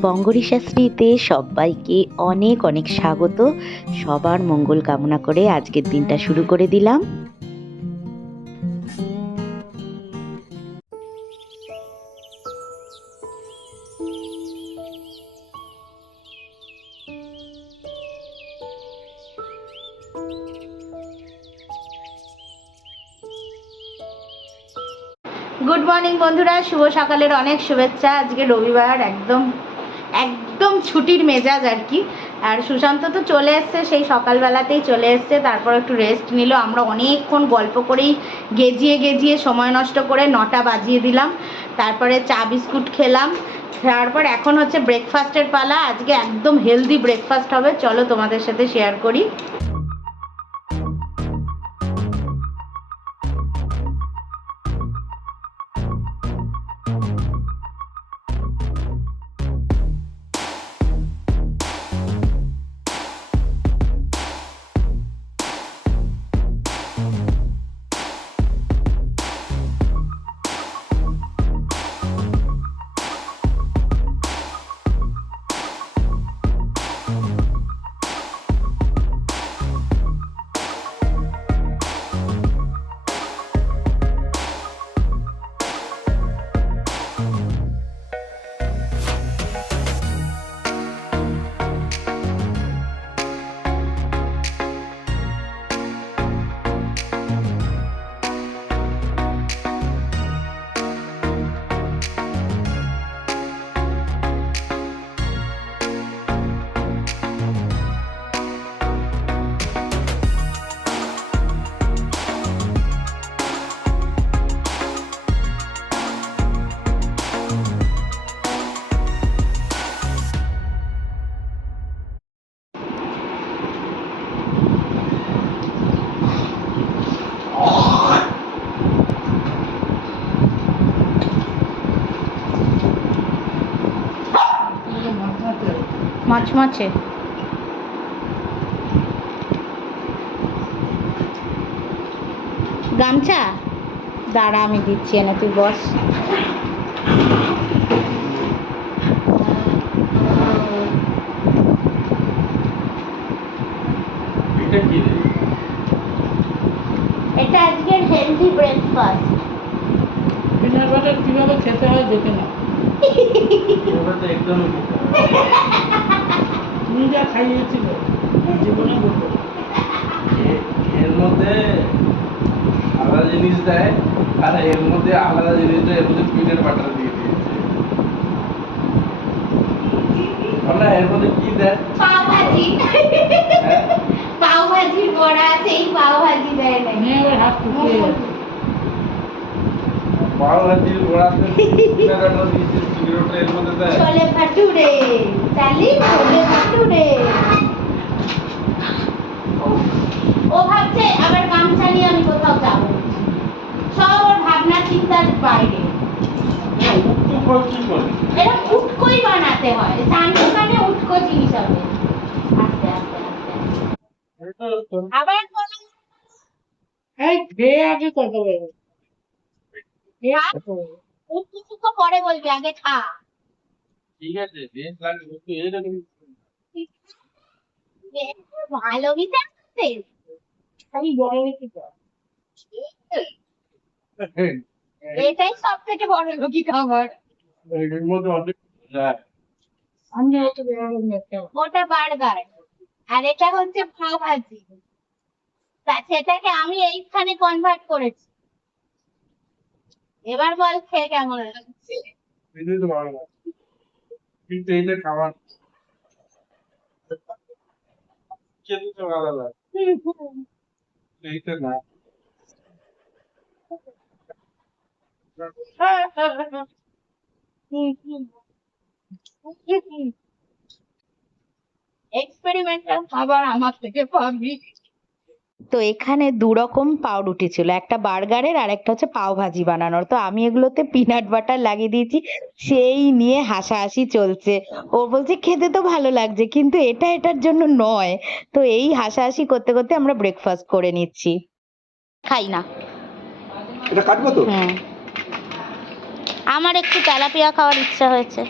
বঙ্গরি শাস্ত্রীতে সবাইকে অনেক অনেক স্বাগত। সবার মঙ্গল কামনা করে আজকের দিনটা শুরু করে দিলাম। গুড মর্নিং বন্ধুরা, শুভ সকালের অনেক শুভেচ্ছা। আজকে রবিবার, একদম একদম ছুটির মেজাজ আর কি। আর সুশান্ত তো চলে এসছে, সেই সকালবেলাতেই চলে এসছে, তারপর একটু রেস্ট নিল। আমরা অনেকক্ষণ গল্প করেই গেজিয়ে সময় নষ্ট করে 9টা বাজিয়ে দিলাম। তারপরে চা বিস্কুট খেলাম, তারপর এখন হচ্ছে ব্রেকফাস্টের পালা। আজকে একদম হেলদি ব্রেকফাস্ট হবে, চলো তোমাদের সাথে শেয়ার করি। মচমচে গামছা দাঁড়া, আমি দিচ্ছি, এনে তুই বস। এটা আজকের হেলদি ব্রেকফাস্ট। বিনা বাটার কিভাবে খেতে হয় দেখে না। তুমি যা খাইয়েছিল জীবনে বলবো এর মধ্যে আলাদা জিনিস দেয়, আর এর মধ্যে আলাদা জিনিস দেয়, এর মধ্যে পিনাট বাটার দিয়ে দিয়েছে। আমরা এর মধ্যে কি দেয়? পাও ভাজি। পাও ভাজির বড়া, সেই পাও ভাজি দেয় না। নিয়ে আবার হাত টুকিয়ে যাচ্ছে। পাও ভাজির বড়াতে পিনাট বাটার দিয়েছে, চিংড়িটা এর মধ্যে দেয়। ছোলে ভাটুরে চালি, ছোলে ভাটুরে। ও ভাবছে আবার গামছা নিয়ে আমি কোথাও যাবো, সব ওর ভাবনা চিন্তার বাইরে। এরা উটকোই বানাতে হয়, চান দোকানে উটকো জিনিস হবে। আস্তে আস্তে আস্তে আবার বলো। এই খেয়ে আগে কথা বলবো। কিছু তো পরে বলবি, আগে খা। ঠিক আছে, বেশ লাগে একটু এইরকম। ভালো বিচারতে আমি বড় হয়েছি তো। এটাই সব থেকে বড় লোকি খাবার। এর মধ্যে অনেক যায়। আমি হয়তো বড় লোক না একটা। ওটা বার্গার আর এটা হচ্ছে পাও ভাজি। তা সেটাকে আমি এইখানে কনভার্ট করেছি। এবার বল খেয়ে কেমন লাগছে। এটাই তো ভালো লাগে, কিন্তু এটা খাবার খেতে তো ভালো লাগে, এইটা না। এক্সপেরিমেন্টাল খাবার আমার থেকে পাবি। তো এখানে দুরকম পাউরুটি ছিল, একটা বার্গারের আর একটা হচ্ছে পাও ভাজি বানানোর। তো আমি এগুলোতে পিনাট বাটার লাগিয়ে দিয়েছি, সেই নিয়ে হাসাহাসি চলছে। ও বলছে খেতে তো ভালো লাগছে, কিন্তু এটা এটার জন্য নয়। তো এই হাসাহাসি করতে করতে আমরা ব্রেকফাস্ট করে নিচ্ছি। খাই না, এটা কাটবো তো। আমার একটু তেলাপিয়া খাওয়ার ইচ্ছা হয়েছে।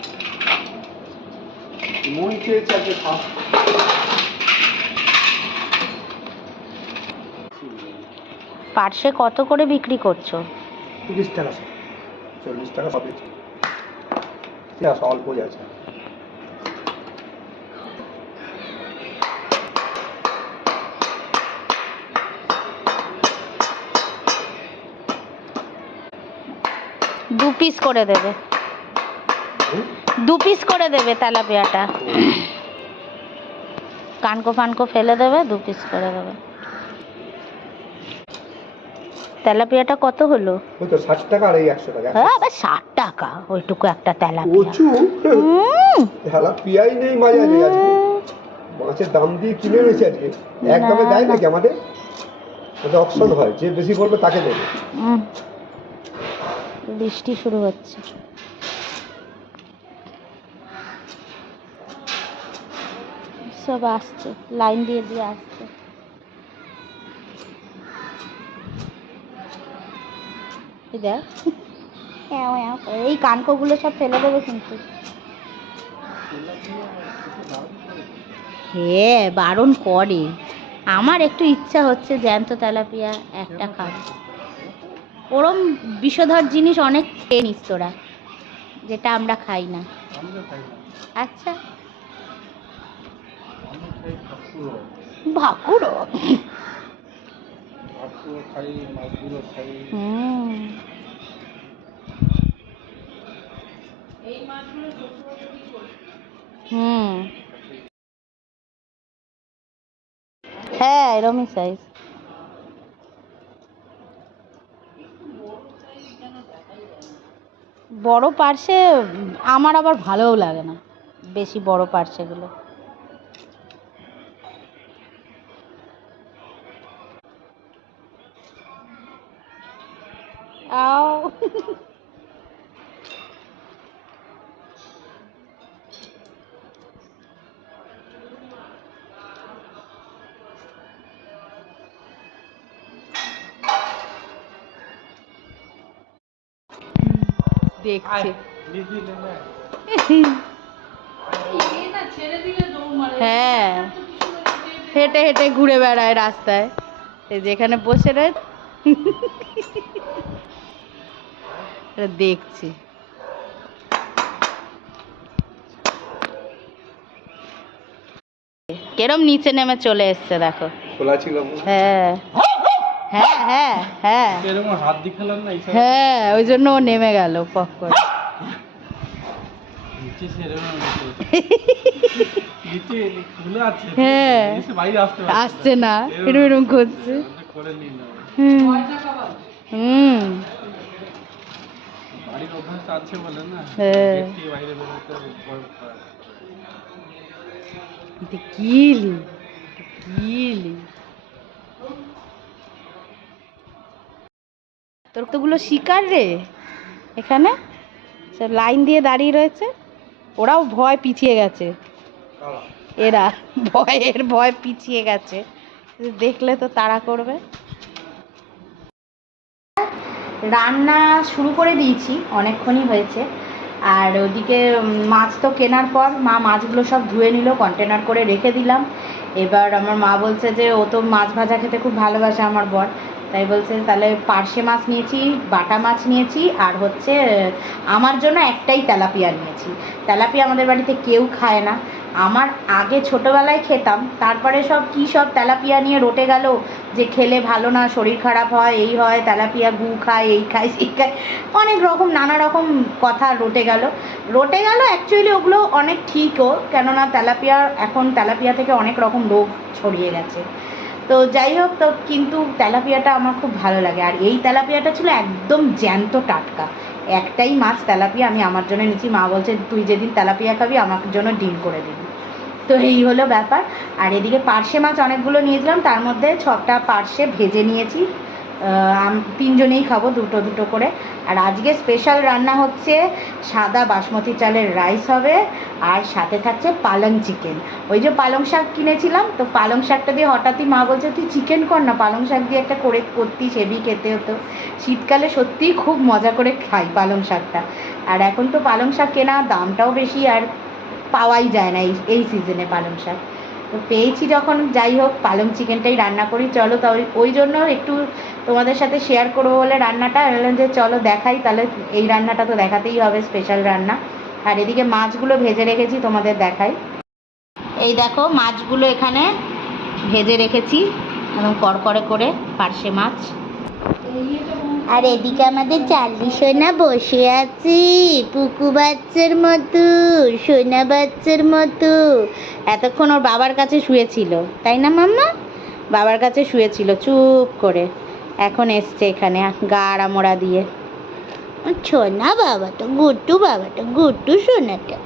মন চেয়েছে আজকে খাও। পার্শে কত করে বিক্রি করছো? 30 টাকা, 40 টাকা সবই ঠিক আছে, অল্পই আছে। দু পিস করে দেবে, হুম? 2 পিস করে দেবে তেলাপিয়াটা। কানকো ফানকো ফেলে দেবে, 2 পিস করে দেবে। তেলাপিয়াটা কত হলো? ওই তো 60 টাকা আর এই 100 টাকা। হ্যাঁ, আবার 60 টাকা ওইটুকু একটা তেলাপিয়া। প্রচুর তেলাপিয়াই নেই বাজারে আজকে। মাছের দাম দিয়ে কিনে এনেছি আজকে, একদমে দেয় নাকি আমাদের? ওটা অপশন হয়, যে বেশি পড়বে তাকে দেবে। বৃষ্টি শুরু হচ্ছে। সব আসছে, লাইন দিয়ে দিয়ে আসছে। এই দেখ, এও এও করে। এই কানকোগুলো সব ফেলে দেবে কিন্তু। হ্যাঁ, বারণ করে। আমার একটু ইচ্ছা হচ্ছে জ্যান্ত তেলাপিয়া একটা খাবো। ওরম বিষধর জিনিস অনেক খেয়ে নিস তোরা, যেটা আমরা খাই না। আমরা খাই না, আচ্ছা, আমরা খাই ভাকুর, ভাকুড়ো। ভাকুর খাই, মাছগুলো খাই। হ্যাঁ, এরমই সাইজ। বড় পার্সে আমার আবার ভালোও লাগে না, বেশি বড় পার্সেগুলো। আও দেখছে। হ্যাঁ, হেঁটে হেঁটে ঘুরে বেড়ায় রাস্তায়, যেখানে বসে রয়ে দেখছি। কেরম নিচে নেমে চলে এসছে দেখো। খোলা ছিল। হ্যাঁ হ্যাঁ হ্যাঁ হ্যাঁ এরকম হাত দিয়ে খেলাম না, হ্যাঁ, ওই জন্য ও নেমে গেল পক করে। নিচে সেরকম নিচে খুলে আছে, হ্যাঁ, নিচে বাইরে আসতে আসছে না, এরম এরম করছে। করে নিলাম। হুম, বাড়ির অভ্যাস আছে বলে না, হ্যাঁ। গেট থেকে বাইরে বেরোতে ভয় পায়। কিলি কিলি তোর তোগুলো শিকার রে, এখানে সব লাইন দিয়ে দাঁড়িয়ে রয়েছে। ওরাও ভয় পিছিয়ে গেছে, এরা ভয় পিছিয়ে গেছে, দেখলে তো তাড়া করবে। রান্না শুরু করে দিয়েছি, অনেকক্ষণই হয়েছে। আর ওদিকে মাছ তো কেনার পর মা মাছগুলো সব ধুয়ে নিল, কন্টেনার করে রেখে দিলাম। এবার আমার মা বলছে যে ও তো মাছ ভাজা খেতে খুব ভালোবাসে আমার বর, তাই বলছে তাহলে পার্শে মাছ নিয়েছি, বাটা মাছ নিয়েছি, আর হচ্ছে আমার জন্য একটাই তেলাপিয়া নিয়েছি। তেলাপিয়া আমাদের বাড়িতে কেউ খায় না। আমার আগে ছোটোবেলায় খেতাম, তারপরে সব তেলাপিয়া নিয়ে রটে গেল যে খেলে ভালো না, শরীর খারাপ হয়, এই হয়, তেলাপিয়া গু খায়, এই খায়, সেই খায়, অনেক রকম নানা রকম কথা রটে গেল। অ্যাকচুয়ালি ওগুলো অনেক ঠিকও, কেননা তেলাপিয়া থেকে অনেক রকম রোগ ছড়িয়ে গেছে। তো যাই হোক, তো কিন্তু তেলাপিয়াটা আমার খুব ভালো লাগে। আর এই তেলাপিয়াটা ছিল একদম জ্যান্ত টাটকা, একটাই মাছ তেলাপিয়া আমি আমার জন্য নিয়েছি। মা বলছে তুই যেদিন তেলাপিয়া খাবি আমার জন্য ডিম করে দিবি। তো এই হলো ব্যাপার। আর এদিকে পার্শে মাছ অনেকগুলো নিয়েছিলাম, তার মধ্যে 6টা পার্শে ভেজে নিয়েছি। তিনজনেই খাবো, দুটো দুটো করে। আর আজকে স্পেশাল রান্না হচ্ছে, সাদা বাসমতি চালের রাইস হবে, আর সাথে থাকছে পালং চিকেন। ওই যে পালং শাক কিনেছিলাম, তো পালং শাকটা দিয়ে হঠাৎই মা বলছে তুই চিকেন কর না, পালং শাক দিয়ে একটা করতি, সেবি খেতে হতো। শীতকালে সত্যিই খুব মজা করে খাই পালং শাকটা। আর এখন তো পালং শাক কেনা দামটাও বেশি, আর পাওয়াই যায় না এই সিজনে পালং শাক। তো পেয়েছি যখন, যাই হোক পালং চিকেনটাই রান্না করি। চলো, তা ওই জন্য একটু তোমাদের সাথে শেয়ার করবো বলে রান্নাটা বললাম যে চলো দেখাই, তাহলে এই রান্নাটা তো দেখাতেই হবে, স্পেশাল রান্না। আর এদিকে মাছগুলো ভেজে রেখেছি, তোমাদের দেখাই। এই দেখো মাছগুলো এখানে ভেজে রেখেছি একদম কড়কড়ে করে, পার্শে মাছ। আর এদিকে আমাদের চার্লি সোনা বসে আছে পুকু বাচ্চার মতো, সোনা বাচ্চার মতো। এতক্ষণ ওর বাবার কাছে শুয়েছিল, তাই না মাম্মা? বাবার কাছে শুয়েছিল চুপ করে, এখন এসছে এখানে গা আড়ামোড়া দিয়ে। সোনা বাবাটা গুট্টু, বাবাটা গুট্টু, সোনাটা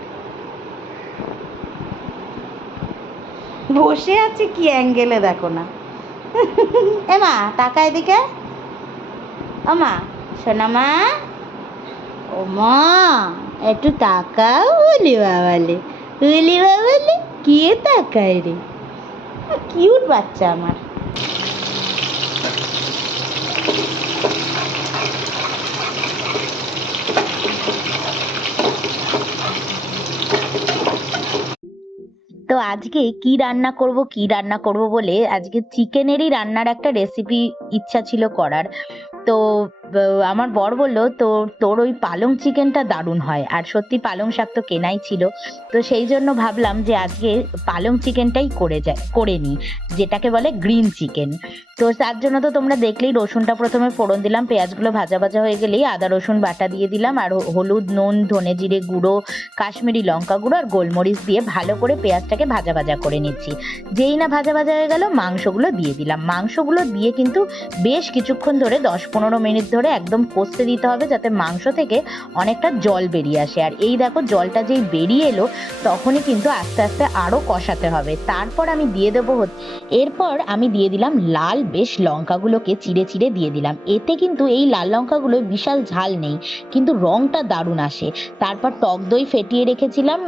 বসে আছে কি অ্যাঙ্গেলে দেখো না। এমা তাকা এদিকে, ও মা, সোনা মা, ও মা একটু তাকাও। উলি বাবালে, উলি বাবালে, কে তাকায় রে? কিউট বাচ্চা আমার। তো আজকে কি রান্না করব বলে আজকে চিকেনেরই রান্নার একটা রেসিপি ইচ্ছা ছিল করার। তো আমার বর বললো তোর ওই পালং চিকেনটা দারুণ হয়, আর সত্যি পালং শাক তো কেনাই ছিল। তো সেই জন্য ভাবলাম যে আজকে পালং চিকেনটাই করে নিই, যেটাকে বলে গ্রিন চিকেন। তো তার জন্য তো তোমরা দেখলেই রসুনটা প্রথমে ফোড়ন দিলাম, পেঁয়াজগুলো ভাজা ভাজা হয়ে গেলেই আদা রসুন বাটা দিয়ে দিলাম, আর হলুদ, নুন, ধনে জিরে গুঁড়ো, কাশ্মীরি লঙ্কা গুঁড়ো আর গোলমরিচ দিয়ে ভালো করে পেঁয়াজটাকে ভাজা ভাজা করে নিচ্ছি। যেই না ভাজা ভাজা হয়ে গেল মাংসগুলো দিয়ে দিলাম। মাংসগুলো দিয়ে কিন্তু বেশ কিছুক্ষণ ধরে 10-15 মিনিট ধরে একদম কষতে দিতে হবে, যাতে মাংস থেকে অনেকটা জল বেরিয়ে আসে। আর এই দেখো জলটা যেই বেরিয়ে এলো তখনই কিন্তু আস্তে আস্তে আরও কষাতে হবে। তারপর আমি দিয়ে দেবো, এরপর আমি দিয়ে দিলাম লাল বেশ লঙ্কাগুলোকে চিড়ে চিড়ে দিয়ে দিলাম। এতে কিন্তু এই লাল লঙ্কাগুলো বিশাল ঝাল নেই, কিন্তু রংটা দারুণ আসে। তারপর টক দই ফেটিয়ে রেখেছিলাম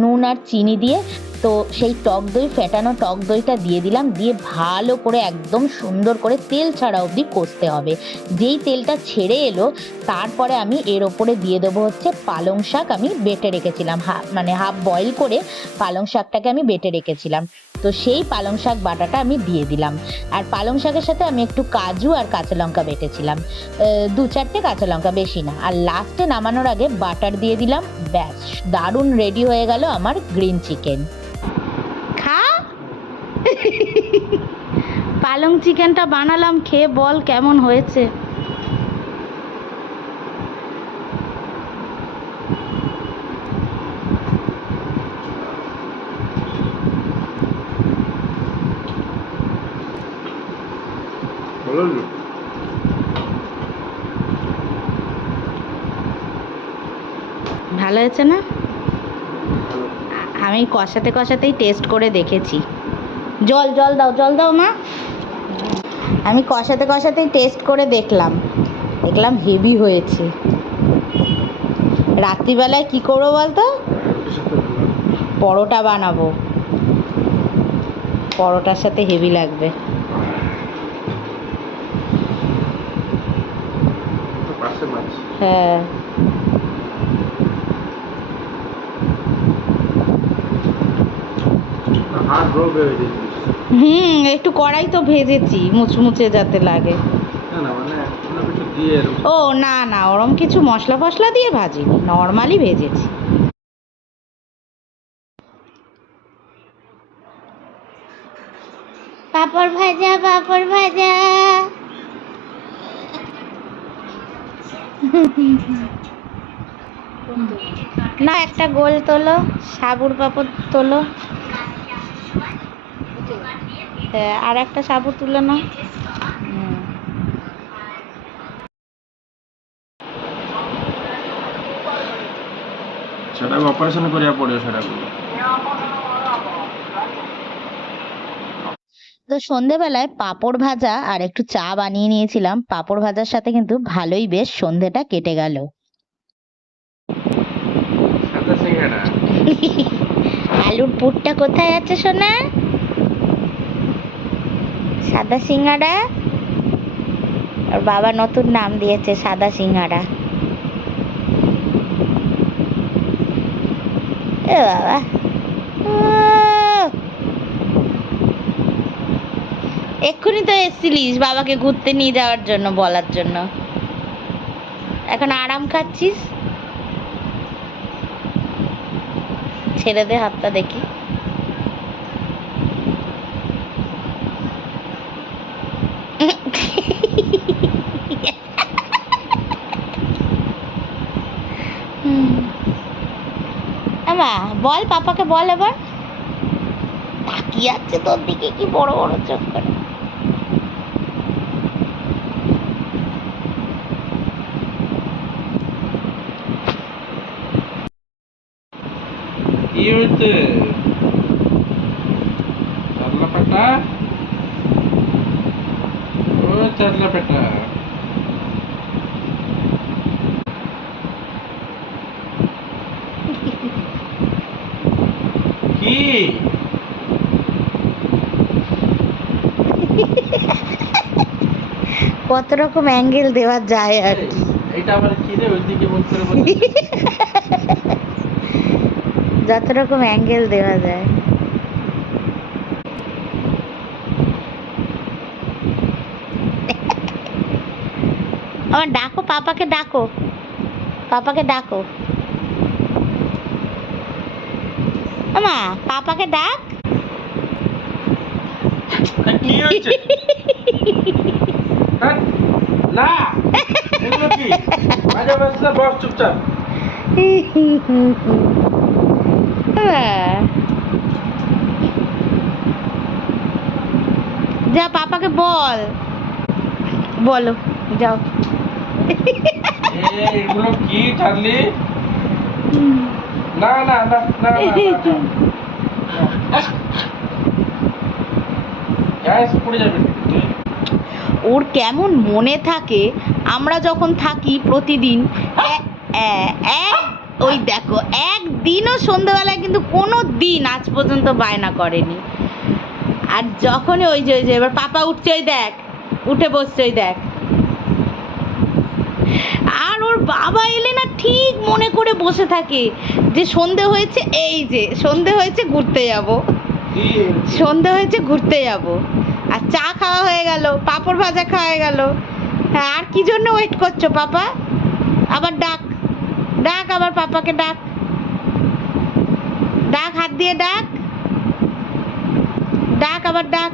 নুন আর চিনি দিয়ে, তো সেই টক দই, ফেটানো টক দইটা দিয়ে দিলাম, দিয়ে ভালো করে একদম সুন্দর করে তেল ছাড়া অবধি কষতে হবে। যেই তেলটা ছেড়ে এলো তারপরে আমি এর ওপরে দিয়ে দেবো হচ্ছে পালং শাক। আমি বেটে রেখেছিলাম, হাফ বয়েল করে পালং শাকটাকে আমি বেটে রেখেছিলাম। তো সেই পালং শাক বাটাটা আমি দিয়ে দিলাম, আর পালং শাকের সাথে আমি একটু কাজু আর কাঁচা লঙ্কা বেটেছিলাম, 2-4টে কাঁচা লঙ্কা, বেশি না। আর লাস্টে নামানোর আগে বাটার দিয়ে দিলাম। ব্যাস দারুণ রেডি হয়ে গেল আমার গ্রিন চিকেন। খা পালং চিকেনটা বানালাম, খেয়ে বল কেমন হয়েছে। ভালো হয়েছে না? আমি কষাতেই টেস্ট করে দেখেছি। জল দাও মা। আমি কষাতেই টেস্ট করে দেখলাম হেভি হয়েছে। রাত্রিবেলায় কি করবো বলতো? পরোটা বানাবো, পরোটার সাথে হেভি লাগবে। হ্যাঁ, একটু কড়াই তো ভেজেছি মুচমুচে যাতে লাগে। ও না, ওরম কিছু মশলা ফসলা দিয়ে ভাজিনি, নর্মালি ভেজেছি। পাপড় ভাজা না, একটা গোল তোলো, সাবুর পাপড় তোলো, আর একটা সাবু তুলে নাও। সেটাকে অপারেশন করিয়া পড়িও সেটাকে। তো সন্ধেবেলায় পাঁপড় ভাজা আর একটু চা বানিয়ে নিয়েছিলাম। পাঁপড় ভাজার সাথে কিন্তু ভালোই বেশ সন্ধেটা কেটে গেল। আলুর পুরটা কোথায় আছে সোনা? সাদা সিঙ্গাড়া, আর বাবা নতুন নাম দিয়েছে সাদা সিঙ্গাড়া। এ বাবা, এক্ষুনি তো এসছিলিস বাবাকে ঘুরতে নিয়ে যাওয়ার জন্য, বলার জন্য। এখন আরাম খাচ্ছিস। ছেড়ে দে হাতটা দেখি। আমা বল, পাপাকে বল এবার। তাকিয়ে আছে তোর দিকে কি বড় বড় চোখ করে। কি হয়েছে চাদলা পেটা? ও চাদলা পেটা, কি কত রকম অ্যাঙ্গেল দেওয়া যায় আর কি। এইটা আবার কি রে? ওইদিকে মন করে বল। যত রকম অ্যাঙ্গেল দেওয়া যায়। আমার ডাকো, পাপাকে ডাকো, পাপাকে ডাকো। আমা পাপাকে ডাক। কি হয়েছে? হ্যাঁ? না, এগুলো কি? মাঝে মাঝে বস চুপচাপ। যা পাপাকে বল, বলো যাও। এগুলো কি চার্লি? না না না না গ্যাস পড়ে যাবে। ওর কেমন মনে থাকে, আমরা যখন থাকি প্রতিদিন ওই দেখো একদিনও সন্ধ্যাবেলায় কিন্তু কোনো দিন আজ পর্যন্ত বায়না করেনি। আর যখনই ওই যে এবার পাপা উঠছে, ওই দেখ উঠে বসছে, ওই দেখ। আর ওর বাবা এলে না ঠিক মনে করে বসে থাকে যে সন্ধে হয়েছে, এই যে সন্ধে হয়েছে ঘুরতে যাব, সন্ধে হয়েছে ঘুরতে যাব। আর চা খাওয়া হয়ে গেল, পাঁপড় ভাজা খাওয়া গেল। হ্যাঁ, আর কি জন্য ওয়েট করছো পাপা? আবার ডাক, ডাক আবার পাপাকে ডাক, ডাক হাত দিয়ে ডাক, ডাক আবার ডাক।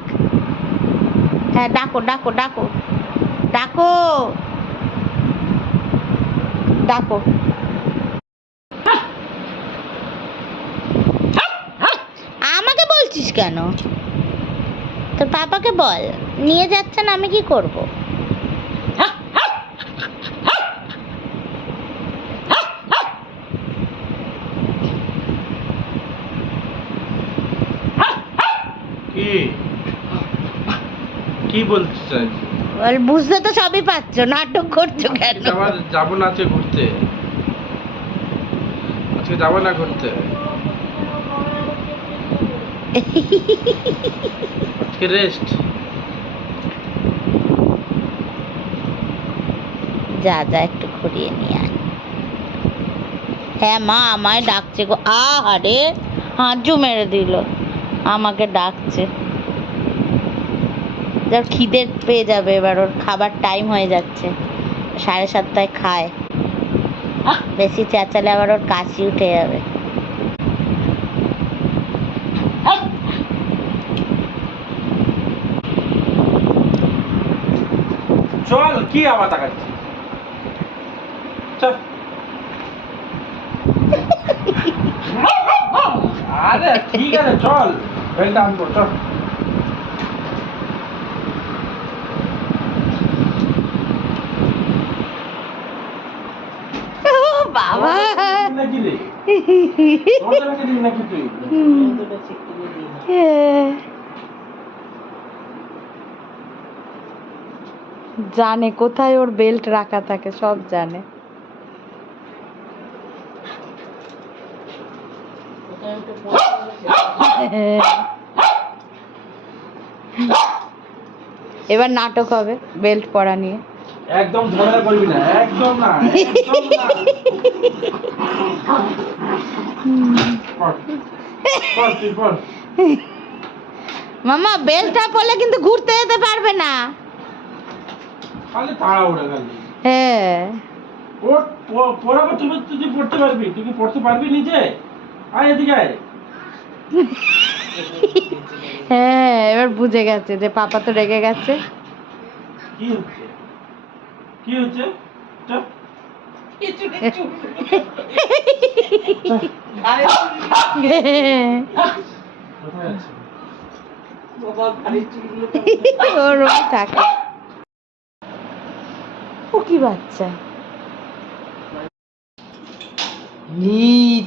হ্যাঁ ডাকো ডাকো ডাকো ডাকো ডাকো। আমাকে বলছিস কেন? তোর পাপাকে বল, নিয়ে যাচ্ছেন, আমি কি করব? কি কি বলতে চাইছি? বল, বুঝতে তো সবই পারছো, নাটক করছো কেন? আবার যাবো না আজকে ঘুরতে, আজকে যাবো না ঘুরতে, আজকে রেস্ট। যা যা একটু ঘুরিয়ে নিয়ে আয়। হ্যাঁ মা আমায় ডাকছে গো। আরে হাঁচু মেরে দিল, আমাকে ডাকছে। যার খিদে পেয়ে যাবে এবার, ওর খাবার টাইম হয়ে যাচ্ছে, 7:30টায় খায়। বেশি চেঁচালে আবার ওর কাশি উঠে যাবে। চল, কি আবার তাকাচ্ছি? চল। আরে ঠিক আছে চল, বেলটা আনবো, চল। বাবা নাকি রে? তোর দিবি নাকি তুই? জানে কোথায় ওর বেল্ট রাখা থাকে, সব জানে। এবার নাটক হবে বেল্ট পরা নিয়ে। একদম ঝগড়া করবি না, একদম না, একদম না। পড়, পড়, তুই পড়। মামা বেলটা পড়লে কিন্তু ঘুরতে যেতে পারবে না। খালি তাড়াহুড়া খালি। হ্যাঁ পড়াবো, তুই পড়তে পারবি? তুই কি পড়তে পারবি নিজে? আয় এদিকে আয়। হ্যাঁ এবার বুঝে গেছে যে পাপা তো রেগে গেছে। কি হচ্ছে, কি হচ্ছে? চুপ। কোথায় আছে? ওর ওই থাকে। ও কি বাচ্চা,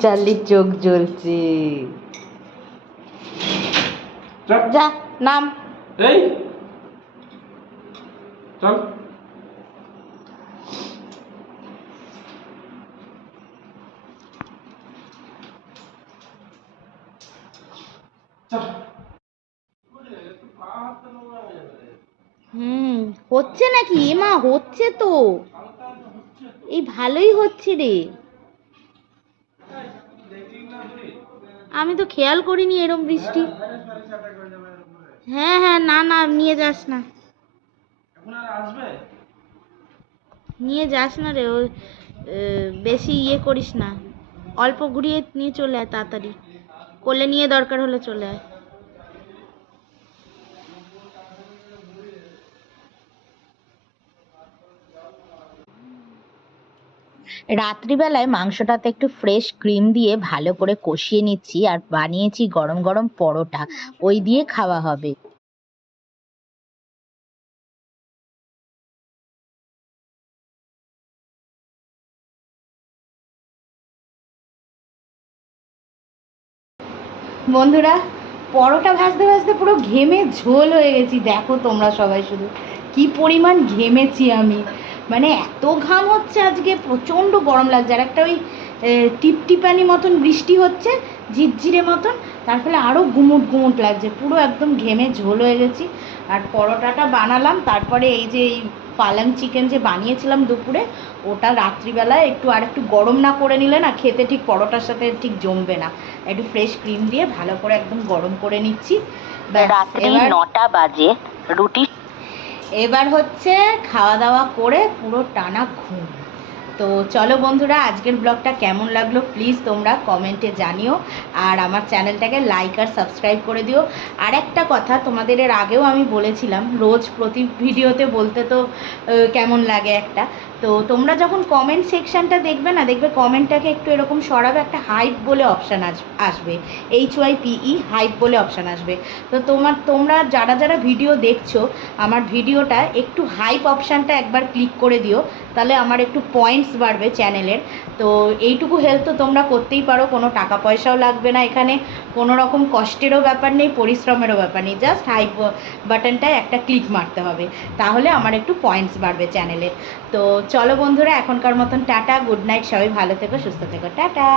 চার্লির চোখ জ্বলছে। চুপ। যা নাম। এই চল। চল। হচ্ছে নাকি? এমা হচ্ছে তো, এই ভালোই হচ্ছে রে। আমি তো খেয়াল করিনি এরম বৃষ্টি। হ্যাঁ হ্যাঁ, না না নিয়ে যাস না, এখন আর আসবে? নিয়ে যাস না রে। ওই বেশি ইয়ে করিস না, অল্প ঘুরিয়ে নিয়ে চলে আয় তাড়াতাড়ি, কোলে নিয়ে দরকার হলে চলে আয়। রাত্রিবেলায় মাংসটাতে একটু ফ্রেশ ক্রিম দিয়ে ভালো করে কষিয়ে নিচ্ছি, আর বানিয়েছি গরম গরম পরোটা, ওই দিয়ে খাওয়া হবে। বন্ধুরা পরোটা ভাজতে ভাজতে পুরো ঘেমে ঝোল হয়ে গেছি, দেখো তোমরা সবাই শুধু কি পরিমাণ ঘেমেছি আমি, মানে এত ঘাম হচ্ছে আজকে, প্রচণ্ড গরম লাগছে। আর একটা ওই টিপটিপানি মতন বৃষ্টি হচ্ছে, ঝিরঝিরে মতন, তার ফলে আরও গুমুট গুমুট লাগছে, পুরো একদম ঘেমে ঝোল হয়ে গেছি। আর পরোটাটা বানালাম, তারপরে এই যে এই পালং চিকেন যে বানিয়েছিলাম দুপুরে, ওটা রাত্রিবেলায় একটু গরম না করে নিলে না খেতে ঠিক পরোটার সাথে ঠিক জমবে না। একটু ফ্রেশ ক্রিম দিয়ে ভালো করে একদম গরম করে নিচ্ছি। রাত্রি 9টা বাজে, রুটি। এবার হচ্ছে খাওয়া দাওয়া করে পুরো টানা ঘুম। তো চলো বন্ধুরা, আজকের ব্লগটা কেমন লাগলো প্লিজ তোমরা কমেন্টে জানিও, আর আমার চ্যানেলটাকে লাইক আর সাবস্ক্রাইব করে দিও। আর একটা কথা, তোমাদের এর আগেও আমি বলেছিলাম, রোজ প্রতি ভিডিওতে বলতে তো কেমন লাগে একটা, তো তোমরা যখন কমেন্ট সেকশানটা দেখবে না, দেখবে কমেন্টটাকে একটু এরকম সরাবে, একটা হাইপ বলে অপশান আসবে, HYPE হাইপ বলে অপশান আসবে। তো তোমরা যারা ভিডিও দেখছো আমার ভিডিওটা, একটু হাইপ অপশানটা একবার ক্লিক করে দিও, তাহলে আমার একটু পয়েন্টস বাড়বে চ্যানেলের। তো এইটুকু হেল্প তো তোমরা করতেই পারো, কোনো টাকা পয়সাও লাগবে না এখানে, কোনো রকম কষ্টেরও ব্যাপার নেই, পরিশ্রমেরও ব্যাপার নেই, জাস্ট হাইপ বাটনটায় একটা ক্লিক মারতে হবে, তাহলে আমার একটু পয়েন্টস বাড়বে চ্যানেলের। তো চলো বন্ধুরা, এখনকার মতন টাটা, গুড নাইট, সবাই ভালো থেকো, সুস্থ থেকো, টাটা।